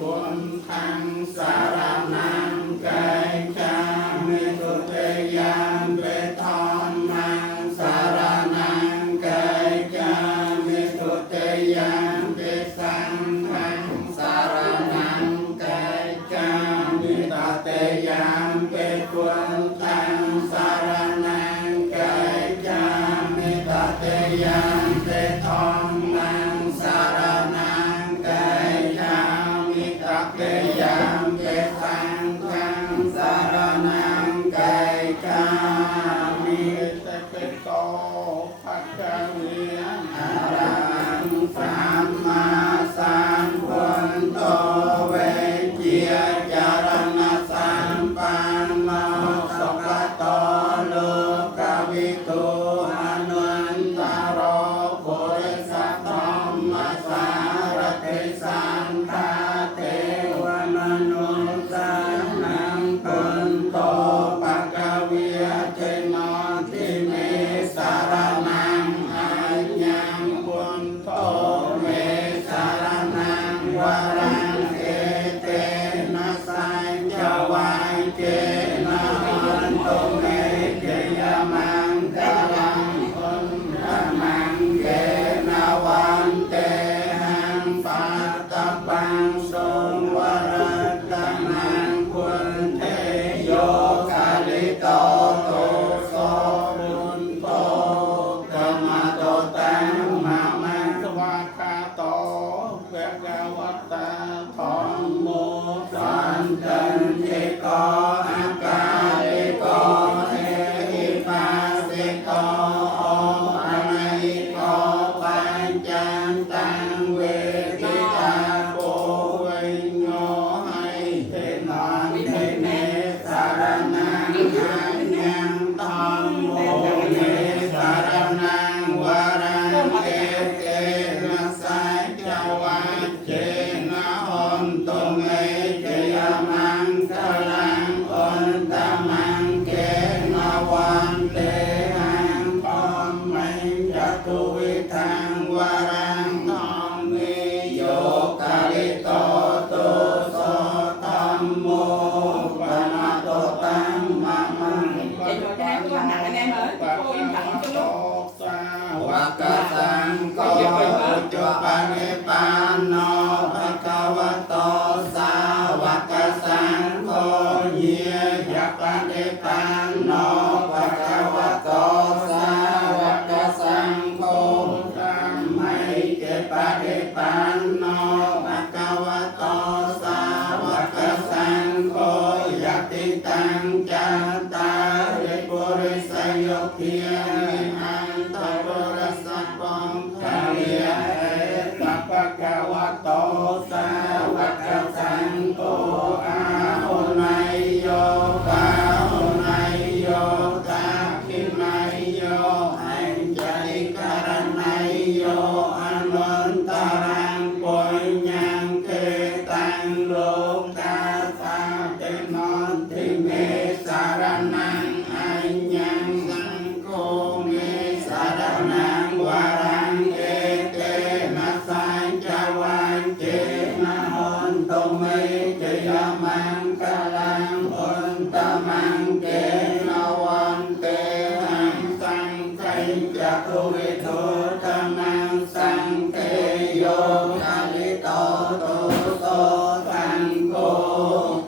คุณทังสารนังไกจามิทุเตยังเปธรรมังสารนังไกจามิทุเตยังเปสังฆังสารนังไกจามิตเตยังเปคุณทังสารนังไกจามิตเตยังเปธรรมังสารนังไกจามิตเตยังเปสังฆังสารนังไกจามิตเตโตภะคะเวียอะระหังสัมมาสัมพุทโธเวเจียจารณะสัมปันโนสุขโตโลกวิทูอนุนตโรปุริสธรรมสารติสันทาเทวมนุสานังปุณโตภะคะเวียเทโนทิเมสารนังอายังปุณโตเมสารนังวรังเอเตนะสัจจวัยเจนะหันตุเมเจยมังกลังอุนทมังเกนะวันเตหังปัตตปังสงวรัตตมังพุนเทโยคาลิโตโตโสบุญโตกรรมโตตังมะมังสวาคาโตเวกาวัตตาธรรมโมสันตันติโกอากาลิโกเอหิปัสสิโกโออะนัยโกปัญจันตังเวทิตาโปวิญโยให้เทนอนเทเนสารนังอัญญังธรรมโมเนสารนังวรังเอเตนะสัจจวัจเจนะหันตุเมเจยมังคลังอุนตมังเกนะวันเตหังธรรมังจัตุวิทังวรังธรรมิโยคาลิโตโตโสธัมโมปะนะโตตังมะมัง Chị ngồi cho em có nặng anh em ơi, cô im lặng cho lúc สาวกสังโฆจุปานิปันโนภะคะวะโตสาวกสังโฆเยยะปฏิปันโนภะคะวะโตสาวกสังโฆธัมมัยเจปฏิปันโนภะคะวะโตสาวกสังโฆยะติตังจัตตาริปุริสโยคียอันตวรสัพพงคาเลียเอตัปปะกะวะโตสาวกสังโฆอาหุนัยโยปาหุนัยโยตาคินัยโยอัญจลิกรณัยโยอนุนตรังปุญญังเกตังโลกาสาเตนอนทิเมสารนังอัญญังสังโฆเมสารนังวรังเอเตนะสัจจวัจเจนะหันตุเมเจยมังคลังอุนตมังเกนะวันเตหังสังไคจักขุวิทูธมังสังเกโยคาลิโตโตโสตังโก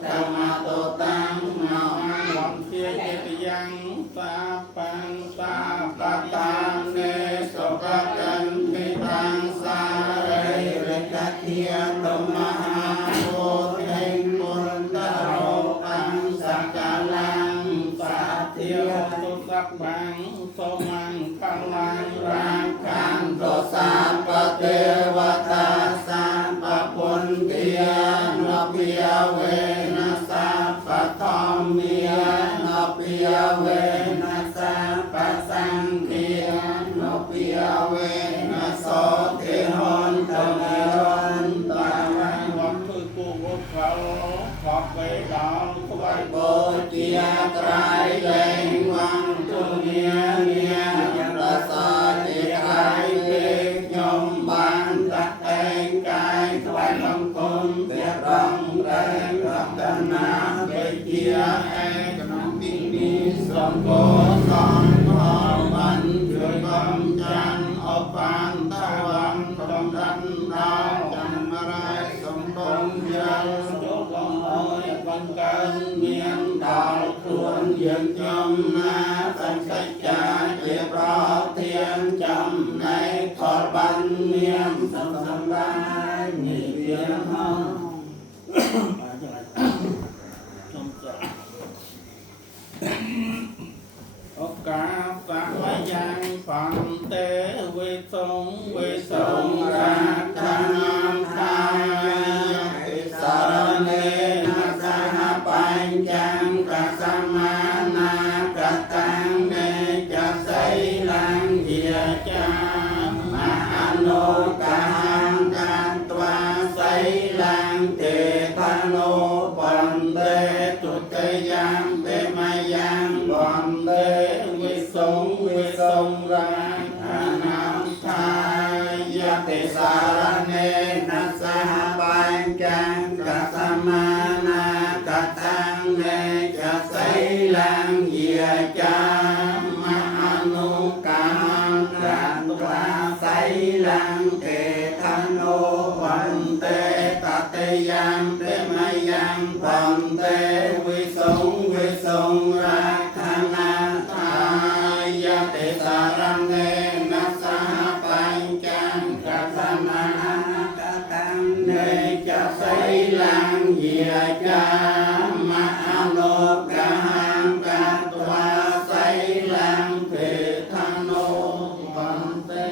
ธรรมโตตังมะมังวันเทียเจติยังสาปังสาปะตังเนสุขกันติตังสาเรเรกเทียตุมหาโพเทงปุณตโรปังสักกาลังสัตเทียตุสักบังโสมังคังลังรังคันโตสัพพะเทวตาสัพพะปุณเทียนปิยเวนะสัพพะธรรมิยนปิยเวนะสัพพะสังฆิยนปิยเวนะโสติหันตุเนรันตาวังวังคือกูวุฒาขอบไปดาวควยโบเจียไตรเลงวังตุเนียเนียยังรัสติไตรเลงยมบันตะแตงกายถวายบังคมเทพ rong rang rong na về chia e trong kinh đi sông cô con ho văn trời con chan ở phan ta văn trong đan đao chẳng ra sông công dân chỗ con ơi con cơn miên đào khuôn dân châm na thành sách cha chia rõ thiên châm này thọ ban miên sông sông ra nhị viên hông cả phạt giang phạm tế quê sông ra tham thai sa nê na sa na pan chang ca sa ma na ca tang nê cha say lang địa cha ma ano ca hang can toa say lang tê tha nô pan tê tu tê giang tê mai giang pan tê quê sông ra nam thai ya tê sa nê na sa ban chang ca sa ma na ca tang nê cha say lang địa cha ma anu ca hang can toa say lang tê tha nô pan tê ta tê giang tê mai giang pan tê quê sông ra khana thai ya tê sa rang nê na sa pan chang ca sa ma na ca tang nê cha say lang địa cha ma ano ca hang ca toa say lang tê tha nô pan tê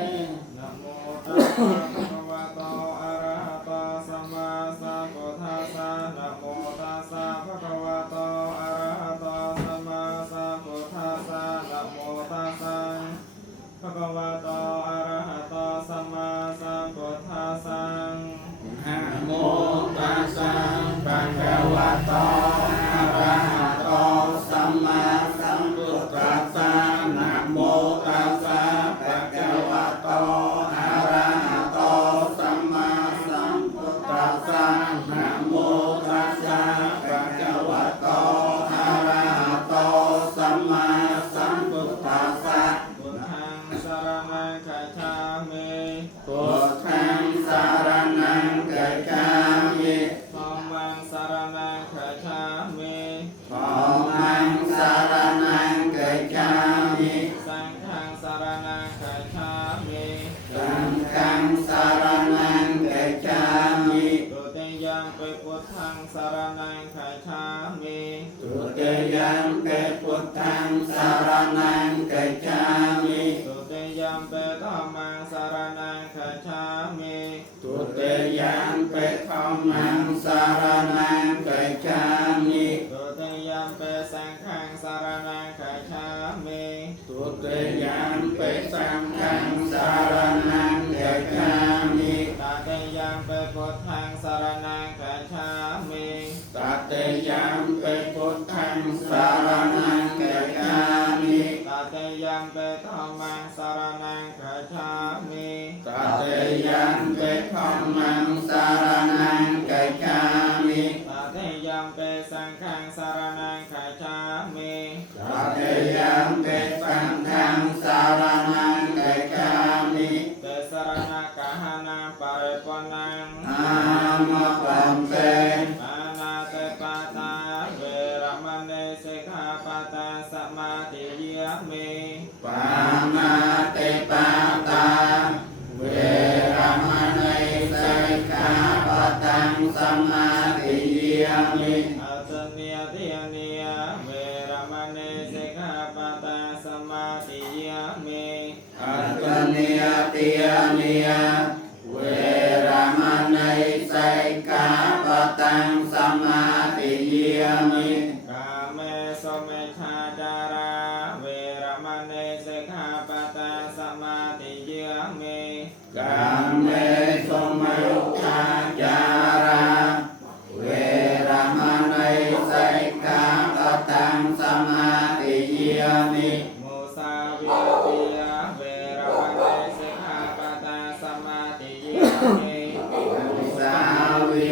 Sa vi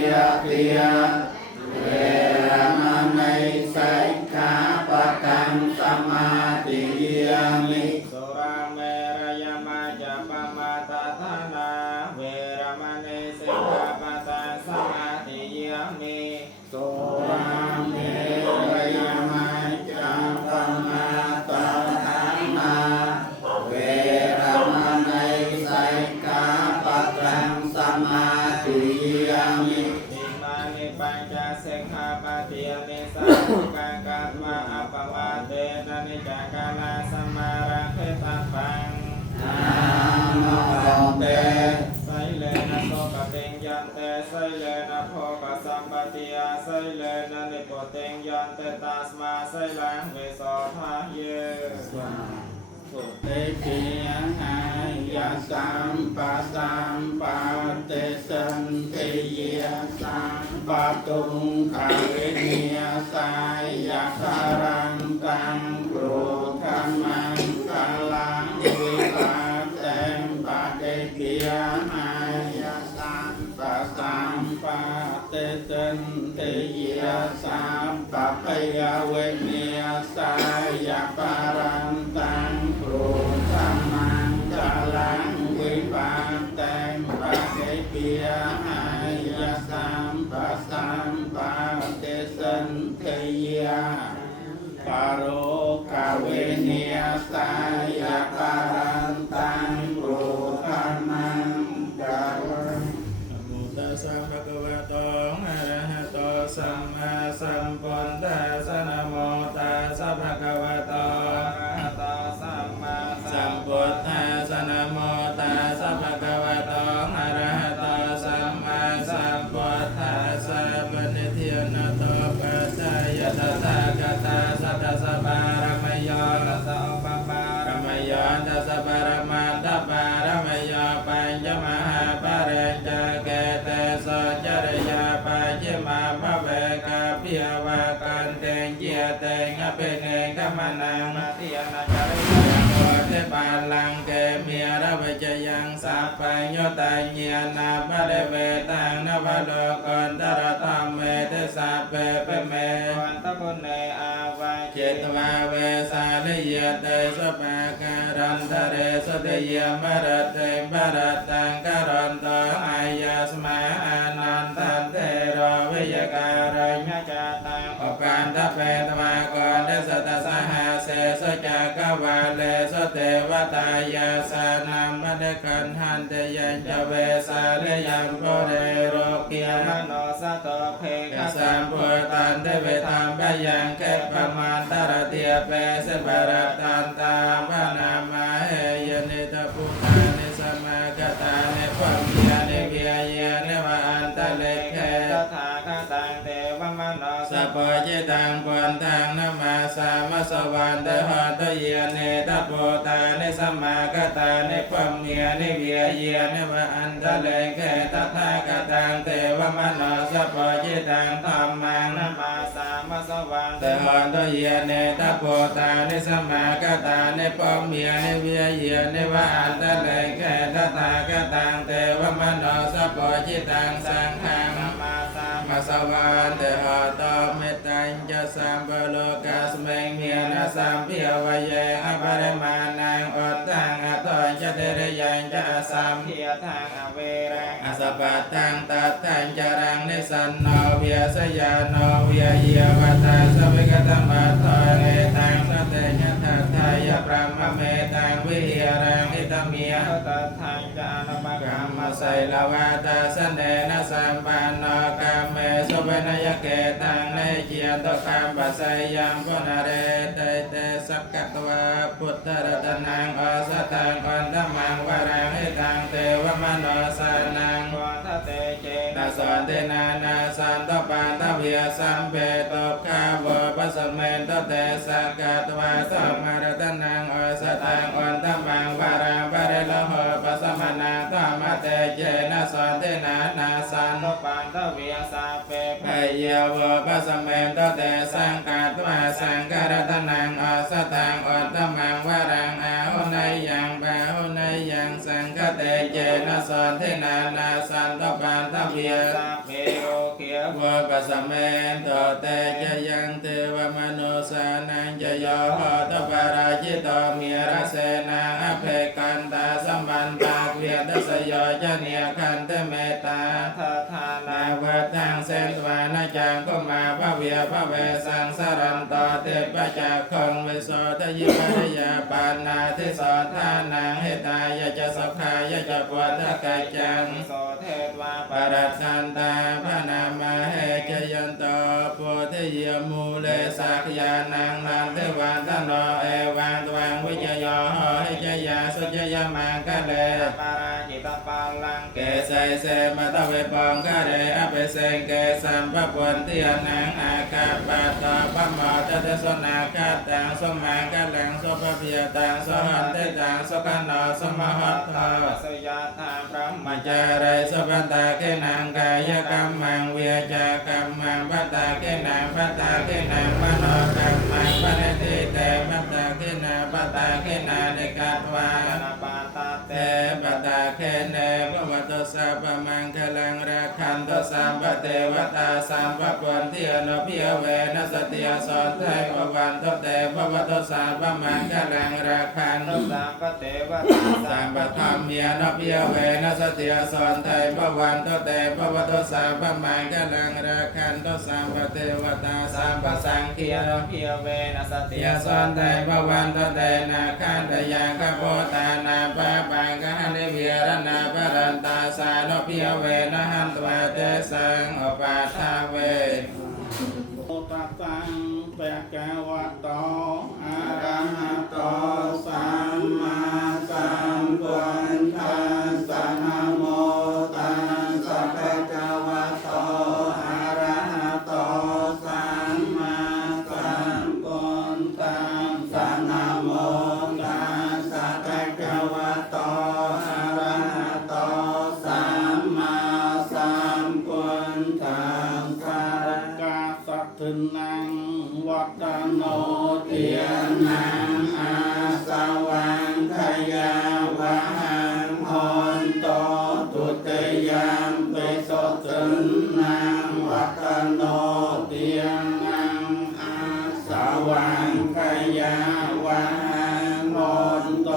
เตีย เวรมณีสิกขาปะทังสมาธิยามิสุราเมรยมัจจปมาตฐานาเวรมณีสิกขาปะทังสมาธิยามิสุราเมรยมัจจปมาตฐานาเวรมณีสิกขาปะทังสมาธิยามิปัญจสิกขาปะทิยนิสังกังกัตวะอัปปวาเตนะนิจังกาลาสมารังคิตัสสังนาโมเตไสเลนะโสกเตงยันเตไสเลนะโภคสัมปติยาไสเลนะนิโปเตงยันเตตัสมาไสลังเวโสทาเยสุเตติยังหายาสัมปัสสัมปัตเตสันเทเยสัมปะตุงคาเวเนียสายยะคารังกังโกรธามังกาลังวิลาเตมปะเตเกียหายาสัมปัสสัมปัตเตสันเทเยสัมปะพยาเวเนียสายยะคารังกังโกรธามังกาลังวิปาเตมปะเตเกียหายาสัมปัสสัมปัตเตสันเทเยปาโรกาเวเนียสายะปารันตังโปรธามังกาลังนะโมตัสสะภะคะวะโตอะระหะโตสัมมาสัมพุทธัสสะนะโมตัสสะภะคะวะโตอะระหะโตสัมมาสัมพุทธัสสะนะโมตัสสะภะคะวะโตอะระหะโตสัมมาสัมพุทธัสสะปณิทิยนะโตปัจจายตถาคตาสัตตสปารมยโยตัสสะอุปปารมยโยตัสสะปรมัตถปารมยโยปัญจมหาปะเรนจเกเตโสจริยาปัจจิมาภเวกาปิยวากันเตงเจียเตงอภิเนงกัมมนังนาทิยนาจาริยาโตเทปาลังเกเมียระเวจยังสัพพัญโยตัญญานาปะเดเวตังนวโลกันตระธรรมเมเตสัพเพเปเมวันตะพุเนอาวาเจตวาเวสาลิยเตสปะการันตเรสเตยมรเตมรตังการันโตอายาสมาอานันตันเทโรวิยการัญญจตังอการตะเปตวากรเดสตสหาเสสจักวาเลสเทวตายาสานามเดกันหันเตยัญจเวสาเลยัมโพเรโรเกียมโนสัตเพกสัมพุตันเทเวธรรมปยังเกปมาตรเตียเปสบรตันตาปนามาเฮยนิตพุทธานิสมากตานิปัมยานิเกียยานิวะอันตะเลเคตถาคตังเทวมโนสัพพจิตังปุณทังนามาสามสวันเตหะตเยเนตพุทธานิสมากตานิปัมยานิเกียยานิวะอันตะเลเคตถาคตังเทวมโนสัพพจิตังธัมมังนามาสามสวันเตหะตเยเนตพุทธานิสมากตานิปัมยานิเกียยานิวะอันตะเลเคตถาคตังเทวมโนสัพพจิตังสังฆังนามาสามสวันเตหะตเมตัญจะสัมปโลกัสเมงเมียนะสัมพิยวเยอภริมานังอดตังอัตโตจะเดรยังจะสัมพิยทังอเวรังอสปัตตังตัตถังจารังนิสันโนเวียสยาโนเวียเยวัตตาสวิกตัมปัตโตเอตังสเตญะทัตถายะพระมเมตังวิหารังอิตเมียตัตถังจานุปกรรมไสลวาตาสเนนะสัมปันโนกัมเมสุเวนยเกตังเนเจียตกัมปัสสยัมปุนาเรเตเตสักกตวะพุทธรัตนังอสตังอันธมังวรังอิตังเทวมโนสานังวันทเตเจนะสันเตนานาสันตปันทเวียสัมเปตคาโวปัสเมนตเตสักกตวะสัมมารัตนังอสตังอันธมังวรังปริโลหะปัสมนังธรรมเตเจนะสันเตนานาสันตปันทเวียสัมเปพยวปัสเมนตเตสังกตวะสังฆรัตนังอสตังอันธมังวรังอาหุนยยังปะหุนยยังสังฆเตเจนะสันเทนานาสันตปันทเวียสัพเพโรเขียวป ปัสสะเมนโตเตจะยังเทวมนุสานังจะโยโหตปาราชิตเมียรเสนาอเพกันตาสัมบันตาเวียตสยจะเนียคันเตเมตตาทานาวัฏังเสนวานาจังก็มาพระเวียพระเวสังสารันตเทปจักขังเวโสทยิปริยาปานาทิโสทานังเหตายะจะสขายะจะปวัตกัจจังโสเทวาปรัตสันตาพระนามาเหจยันโตโพธิยมูเลสักยานังนันเทวันทโนเอวังตวังวิจโยโหหิจยาสุจยมังคะเลปาราจิตปาลังเกไสเสมาตะเวปองคะเรอเปเสงเกสัมปะปนเทียนังอาคาปะตาปะมอตะเตสนาคาตังสมังคะแลังสปะเพียตังสหันเตตังสกันนอสมหัตถาสยาธาพระมจาริสปัตตาเกนังกายกรรมังเวียจากรรมังปัตตาเกนังปัตตาเกนังมโนกรรมังปณิทิเตปัตตาเกนังปัตตาเกนาเนกัตวาปาตาเตปัตตาเกเนภวตุสัพพมังคลังราคันตุสัมปเทวตาสัมปปนทิอนุพิยเวนัสติยสอนไทยภวันตุเตภวตุสัพพมังคลังราคันตุสัมปเทวตาสัมปธรรมเมียนุพิยเวนัสติยสอนไทยภวันตุเตภวตุสัพพมังคลังราคันตุสัมปเทวตาสัมปสังคียนุพิยเวนัสติยสอนไทยภวันตุเตนาคันตยังขโพตานาปะปังกหันเวียรนาปรันตาสานุพิยเวนะหันตวะเตสังอปาทาเวโอตัสสังเปะกะวะโตอะระหะโตสัมมาสัมพุทธัสสะนะโมตัสสะภะคะวะโตอะระหะโตสัมมาสัมพุทธัสสะนะโมตัสสะภะคะวะโตอะระหะโตสัมมาสัมพุทธัสสะกาสัตถินังวัตโนเทียนังอาสวังขยาวะหังหอนโตตุเตยัมเปโสตินังวัตโนเทียนังอาสวังขยาวะหังหอนโต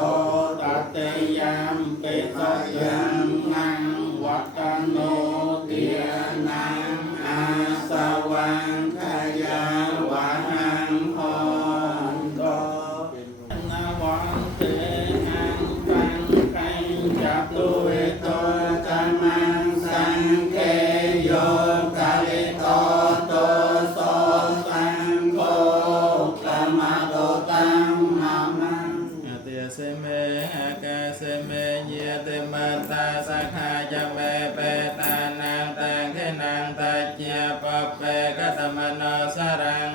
ตัเตยัมเปโสตินังวัตโนเทียนังอาสวังขยาวะหังหอนโตนาวันเตหังปังกังจัตุเวโตกัมมังสังเกโยกาลิโตโตโสสังโฆกัมมะโตตังนามังอติยเสเมอากาเสเมเยเตมัตตาสักขาจะเมเปตานังตังเขนังตัจเจปเปกัตมโนสรัง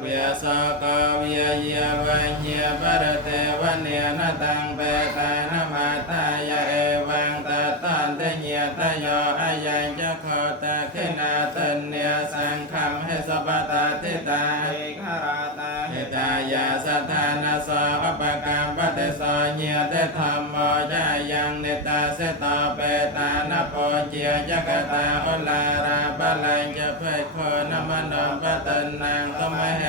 เวียสกเวียเยวัญเยปรเตวันเนนตังเปตานมาตายะเอวังตัตตันเตเยตโยอายัญจะโคตะเขนาตันเนสังคัมให้สปตาติตาเอกราตาเหตายาสัทธานาสอปกรรมปฏิสอเยเตธรรมโมจายังเนตาเสตาเปตานโปเจียจักตาอุลาราบาลังจะเพคโคนมโนปตันนังตมเห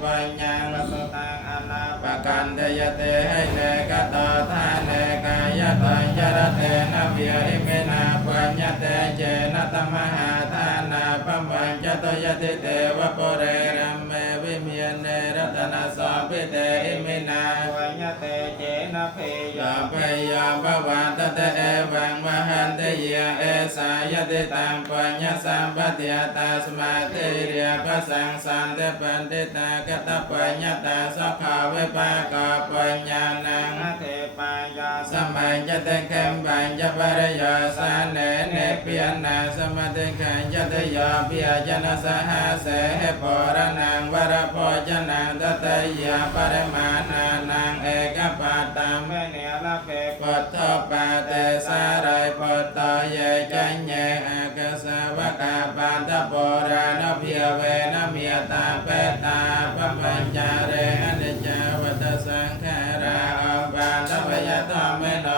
ปัญญังสตังอนาปกันเตยเตให้เนกตทาเนกายตัญญรเตนะเวียอิเมนาปัญญเตเจนะตมหาทานาปัมวัญจตยติเตวะปุเรรัมเมวิเมียเนรัตนะสอปิเตอิเมนาปัญญเตเจนะเพยาเพยาภวันตเตเอวังมหันเตเยเอสายติตังปัญญสัมปติยตาสมาธิเรียภสังสันเตปันติตากตปัญญตาสัพพะเวปากาปัญญานังเทปัญญาสมัญจเตเขมปัญญปริยาสาเนเนเปียนาสมติขันยตโยเปียจนะสหเสหปรนังวรโพจนังตตยาปริมาณานังเอกปัตตัมเมเนลเปปุตโตปาเตสารายปุตโตเยจัญเยอากสาวกาปันตโปราณเพียเวนะเมียตาเปตาปปัญจาเรอนิจจวัตสังขาราอบาลพยตเมโน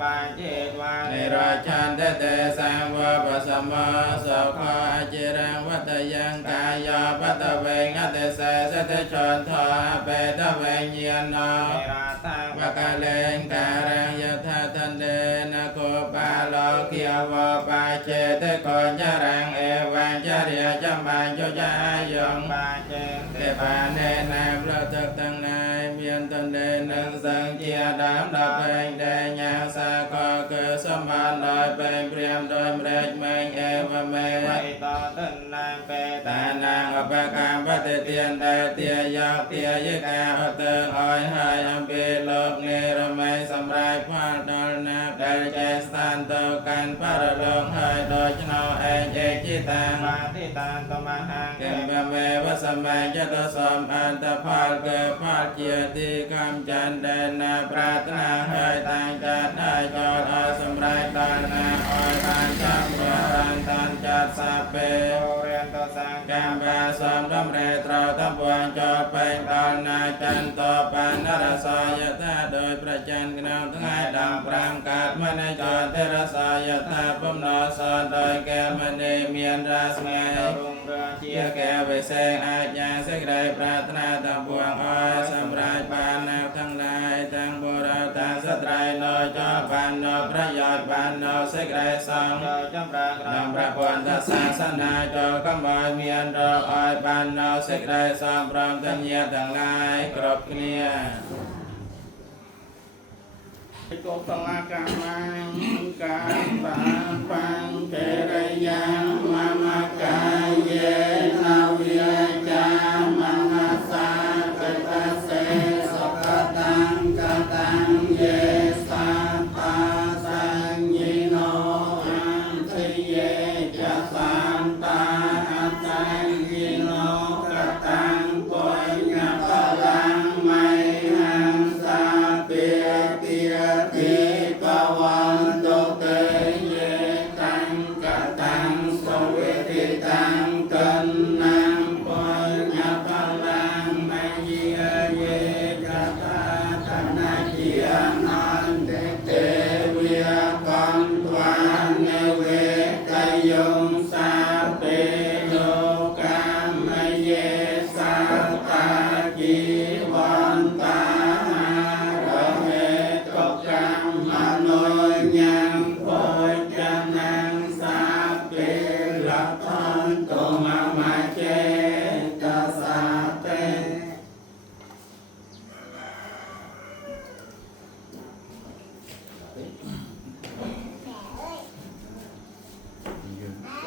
ปัญจิตวังนิโรชันเตเตสังวะปะสมะโสภะอจิรัง ตยังกายปัตเวงอัตเสสเตชนทอเปตเวงเยียนนอวะกะเลงการังยะทาทันเดนะโกปาโลเกียวปาเจเตโกจารังเอวังจาริยจัมปัญโยจายงปาเจเตปาเนนะพระตักตังนายเมียนตันเดนังสังเกียดามดับเป็นเดญาสาก็คือสมานลอยเป็นเปรียมโดยเมรจเมงเอวเมไวต่อตันนางเปตานางอปกามปฏิเตียนได้เตียยอกเตียยิกาอเตงอ้อยหายอัมเปโลกเนรมัยสำไรพาดอลนาได้ใจสถานโตกันปรโลกหายโดยชนเองเจจิตังมาทิตังตมหังเกมบเมวสมัยจตสมอันตพาลเกิดพาลเกียรติกำจันเดนาปรารถนาให้ต่างจัดได้จอดอาสำไรตานาอ้อยบานจังบรันตันจัดสาเปเรียนตสังกามบาสมดำเรตราตบวนจอเป็นตอนนาจันโตปานรสายตาโดยประจันกนาวทั้งไงดังปรามกาดมในจอเทรสายตาปมนอสอนโดยแกมณีเมียนราสเมรุ่งเรืองเชียแกไปแสงอาญาเสกได้ปรารถนาตะบวงอ้อยสำราญปานนาทั้งหลายทั้งบุรุษทั้งสตรีโนจอปานโนประโยชน์ปานโนเสกได้สองโดยจำรักนำพระพุทธศาสนาจอขมอยเมียนรออ้อยปานโนเสกได้สองพร้อมทั้งเยียทั้งหลายครบเคลีย โกตลากามังกาตาปังเทระยังมามากายเย